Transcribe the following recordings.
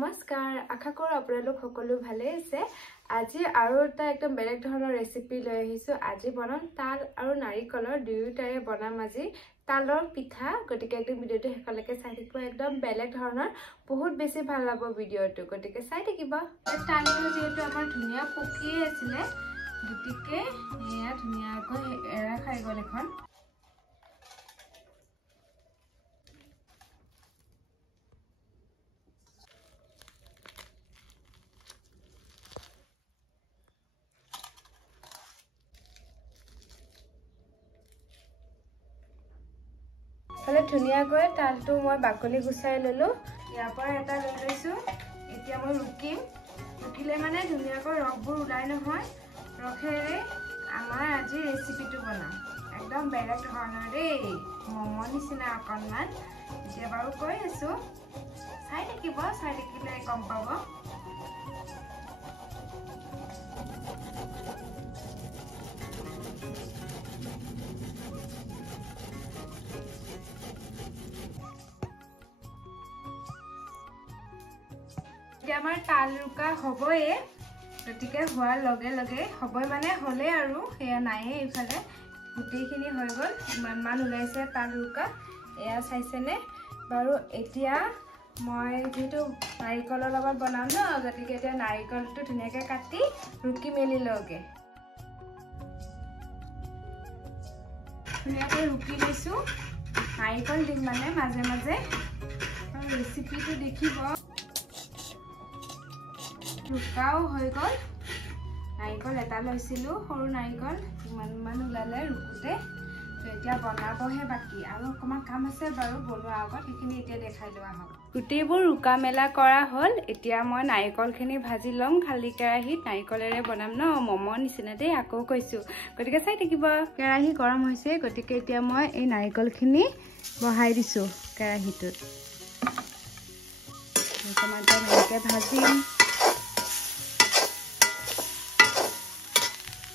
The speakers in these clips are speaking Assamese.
নমস্কাৰ আশা কৰো আপোনালোক সকলো ভালে আছে আজি আৰু এটা একদম বেলেগ ধৰণৰ ৰেচিপি লৈ আহিছো আজি বনাম তাল আৰু নাৰিকলৰ দুয়োটাৰে বনাম আজি তালৰ পিঠা গটিকে একদম ভিডিওটো হেকলৈকে চাই থাকিব একদম বেলেগ ধৰণৰ বহুত বেছি ভাল লাগব ভিডিওটো গটিকে চাই থাকিব তালটো যেটো আমাৰ ধুনিয়া পকি আছিল গটিকে এয়া ধুনিয়াকৈ এৰা খাই গল এখন হলে ধুনিয়াকৈ তালটো মই বাকলি গুছাই ললো ইয়াৰ পৰা এটা লৈ লৈছো এতিয়া মই ৰুকিলে মানে ধুনিয়াকৈ ৰসবোৰ উলাই নহয় ৰখেৰে আমাৰ আজি ৰেচিপিটো বনাম একদম বেলেগ ধৰণৰ দেই মমৰ নিচিনা অকণমান এতিয়া বাৰু কৈ আছো চাই থাকিলে গম পাব আমাৰ তাল ৰুকা হবয়ে গটিকে হোৱাৰ লগে লগে হবই মানে হলে আৰু এয়া নাইয়ে ইফালে গুটিখিনি হৈ গল ইমান ওলাইছে তাল ৰুকা এয়া চাইছেনে বাৰু এতিয়া মই যেটো নাৰিকলৰ লগত বনাম ন গটিকে এতিয়া নাৰিকলটো ধুনিয়াকৈ কাটি ৰুকি মেলি লওগে ধুনিয়াকৈ ৰুকি লৈছো নাৰিকল দিম মানে মাজে মাজে আৰু ৰেচিপিটো দেখিব ৰুকাও হৈ গল নাৰিকল এটা লৈছিলো সৰু নাৰিকল ইমান ওলালে ৰুকুতে তো এতিয়া বনাবহে বাকি আৰু অকমান কাম আছে বাৰু বনোৱা আগত সেইখিনি এতিয়া দেখাই লোৱা হ'ব গুটিবোৰ ৰুকা মেলা কৰা হল এতিয়া মই নাৰিকলখিনি ভাজি লম খালি কেৰাহীত নাৰিকলেৰে বনাম ন মমৰ নিচিনা দেই আকৌ কৈছো গটিকে চাই থাকিব কেৰাহী গৰম হৈছে গটিকে এতিয়া মই এই নাৰিকলখিনি বহাই দিছো কেৰাহীটোত অকমান ভালকে ভাজিম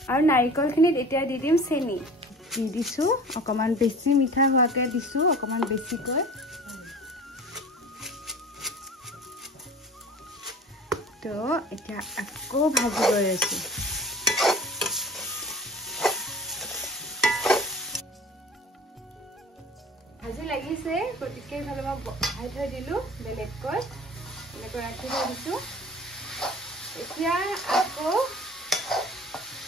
আৰু নাৰিকলখিনিত এতিয়া দি দিম চেনি দি দিছো অকমান বেছি মিঠা হোৱাকে দিছো অকমান বেছিকৈ তো এতিয়া আকৌ ভাজি গৈ আছো ভাজি লাগিছে গটিকে ইফালে মই বহাই থৈ দিলো বেলেগকৈ এনেকৈ ৰাখি থৈ দিছো এতিয়া আকৌ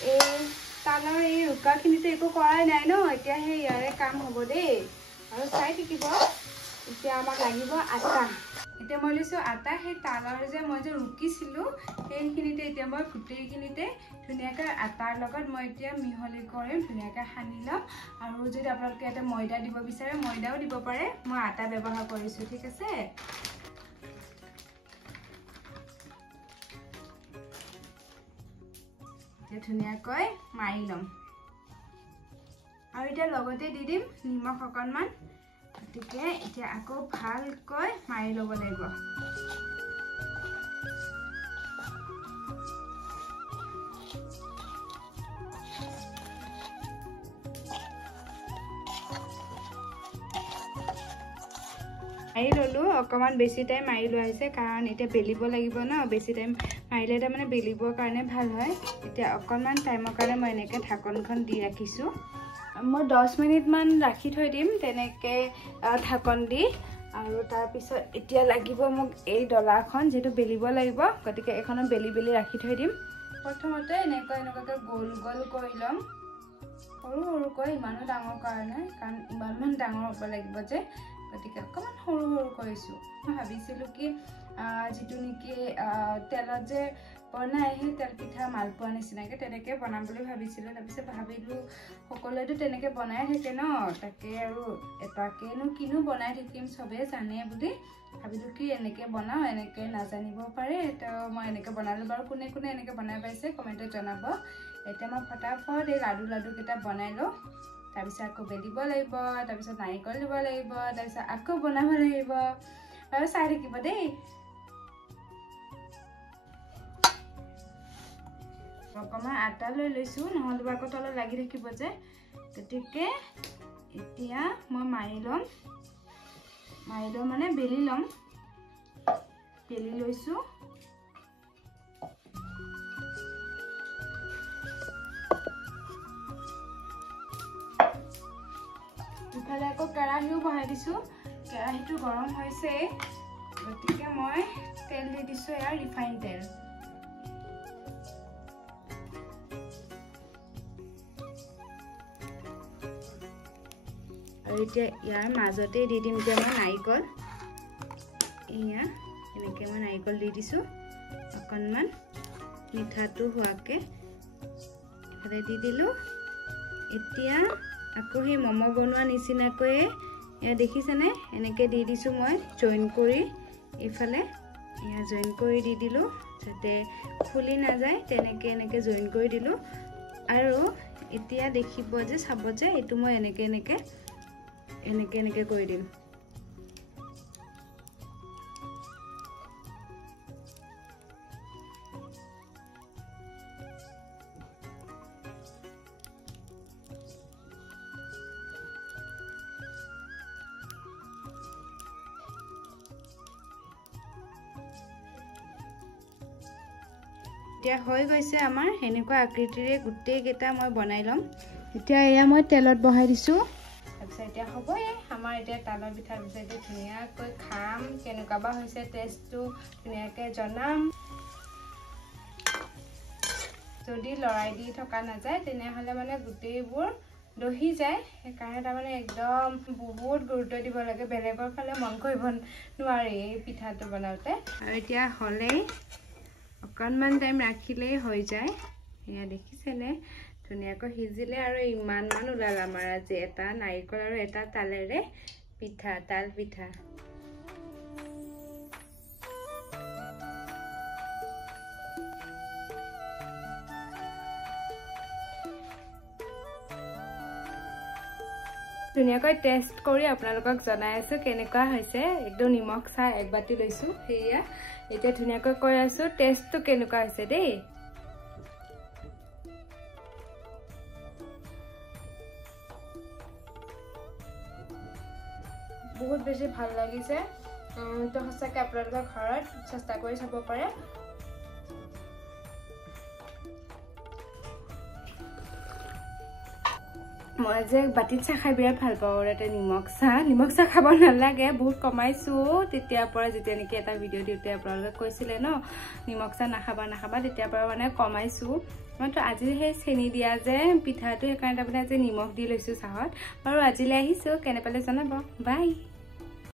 এই তালৰ এই ৰুকাখিনিতে একো কৰাই নাই ন এতিয়া সেই ইয়াৰে কাম হ'ব দেই আৰু চাই থাকিব এতিয়া আমাক লাগিব আটা এতিয়া মই লৈছো আটা সেই তালৰ যে মই যে ৰুকিছিলো সেইখিনিতে এতিয়া মই ফুটিখিনিতে ধুনিয়াকৈ আটাৰ লগত মই এতিয়া মিহলি কৰিম ধুনিয়াকৈ সানি লম আৰু যদি আপোনালোকে এটা ময়দা দিব বিচাৰে ময়দাও দিব পাৰে মই আটা ব্যৱহাৰ কৰিছো ঠিক আছে ধুনিয়াকৈ মাৰি লম আৰু এতিয়া লগতে দি দিম নিমখ অকণমান গতিকে এতিয়া আকৌ ভালকৈ মাৰি ল'ব লাগিব মাৰি ললো অকমান বেছি টাইম মাৰি লোৱা হৈছে কাৰণ এতিয়া বেলিব লাগিব ন বেছি টাইম মাৰিলে এটা মানে বেলিবৰ কাৰণে ভাল হয় এতিয়া অকণমান টাইমৰ কাৰণে মই এনেকৈ ঢাকনখন দি ৰাখিছো মই 10 মিনিট মান ৰাখি থৈ দিম তেনেকে ঢাকন দি আৰু তাৰ পিছত এতিয়া লাগিব মোক এই ডলাখন যেটো বেলিব লাগিব গতিকে এখনত বেলি ৰাখি থৈ দিম প্ৰথমতে এনেকৈ গোল গোল কৰি লম সৰু ইমানো ডাঙৰ কাৰণে কাৰণ ইমান ডাঙৰ হ'ব লাগিব যে গতিকে অকমান সৰু কৰিছো মই ভাবিছিলো কি যেটো নেকি তেলত যে বনাই সেই তেল পিঠা মালপোৱা নিচিনাকে তেনেকে বনাম বুলি ভাবিছিলো তাৰপিছত ভাবিলো সকলোৱেতো তেনেকে বনাই থাকে ন তাকে আৰু এটাকেনো কিনো বনাই থাকিম সবে জানে বুলি ভাবিলো কি এনেকে বনাও এনেকে নাজানিব পাৰে তো মই এনেকে বনালো বাৰু কোনে এনেকে বনাই পাইছে কমেন্টত জনাব এতিয়া মই ফটাফট এই লাডু কেটা বনাই লো তাৰপিছত আকৌ বেলিব লাগিব তাৰপিছত নাৰিকল দিব লাগিব তাৰপিছত আকৌ বনাব লাগিব আৰু চাই থাকিব দেই অকমান আটা লৈ লৈছো নহলে আকৌ তলত লাগি থাকিব যে গতিকে এতিয়া মই মাৰি লম মানে বেলি লম বেলি লৈছো ইফালে আকৌ কেৰাহীও বহাই দিছো কেৰাহীটো গৰম হৈছে গতিকে মই তেল দি দিছো ইয়াৰ ৰিফাইন তেল আৰু এতিয়া ইয়াৰ মাজতে দি দিম যে মই নাৰিকল ইয়া এনেকে মই নাৰিকল দি দিছো অকনমান মিঠাটো হোৱাকে এফালে দি দিলো এতিয়া আকৌ সেই মমো বনোৱা নিচিনাকৈ এয়া দেখিছেনে এনেকে দি দিছো মই জইন কৰি ইফালে ইয়া জইন কৰি দি দিলো যাতে খুলি নাযায় তেনেকে এনেকে জইন কৰি দিলো আৰু এতিয়া দেখিব যে চাব যে এটো মই এনেকে কৰি দিম এতিয়া হৈ গৈছে আমাৰ এনেকুৱা আকৃতিৰে গুটেই কেটা মই বনাই লম এতিয়া এয়া মই তেলত বহাই দিছো তাৰপিছত এতিয়া হ'বই আমাৰ এতিয়া তালৰ পিঠাৰ পিছতে ধুনীয়াকৈ খাম কেনেকুৱা বা হৈছে টেষ্টটো ধুনীয়াকৈ জনাম যদি লৰাই দি থকা নাযায় তেনেহ'লে মানে গোটেইবোৰ দহি যায় সেইকাৰণে তাৰমানে একদম বহুত গুৰুত্ব দিব লাগে বেলেগৰ ফালে মন কৰিব নোৱাৰি এই পিঠাটো বনাওঁতে আৰু এতিয়া হ'লেই অকনমান টাইম ৰাখিলেই হৈ যায় এয়া দেখিছেনে ধুনীয়াকৈ সিজিলে আৰু ইমানমান ওলাল আমাৰ আজি এটা নাৰিকল আৰু এটা তালেৰে পিঠা তাল পিঠা ধুনীয়াকৈ টেষ্ট কৰি আপোনালোকক জনাই আছো কেনেকুৱা হৈছে একদম নিমখ চাহ এক বাটি লৈছো হেয়া এতিয়া ধুনীয়াকৈ কৈ আছো টেষ্টটো কেনেকুৱা হৈছে দেই বহুত বেছি ভাল লাগিছে তো সঁচাকৈ আপোনালোকৰ ঘৰত চেষ্টা কৰি চাব পাৰে মই যে বাটিত চাহ খাই বিৰাট ভাল পাওঁ আৰু এটা নিমখ চাহ খাব নালাগে বহুত কমাইছো তেতিয়াৰ পৰা যেতিয়া নেকি এটা ভিডিঅ' দিওঁতে আপোনালোকে কৈছিলে ন নিমখ চাহ নাখাবা তেতিয়াৰ পৰা মানে কমাইছো মইতো আজি সেই চেনি দিয়া যে পিঠাটো সেইকাৰণে তাৰমানে আজি নিমখ দি লৈছো চাহত আৰু আজিলৈ আহিছো কেনে পালে জনাব বাই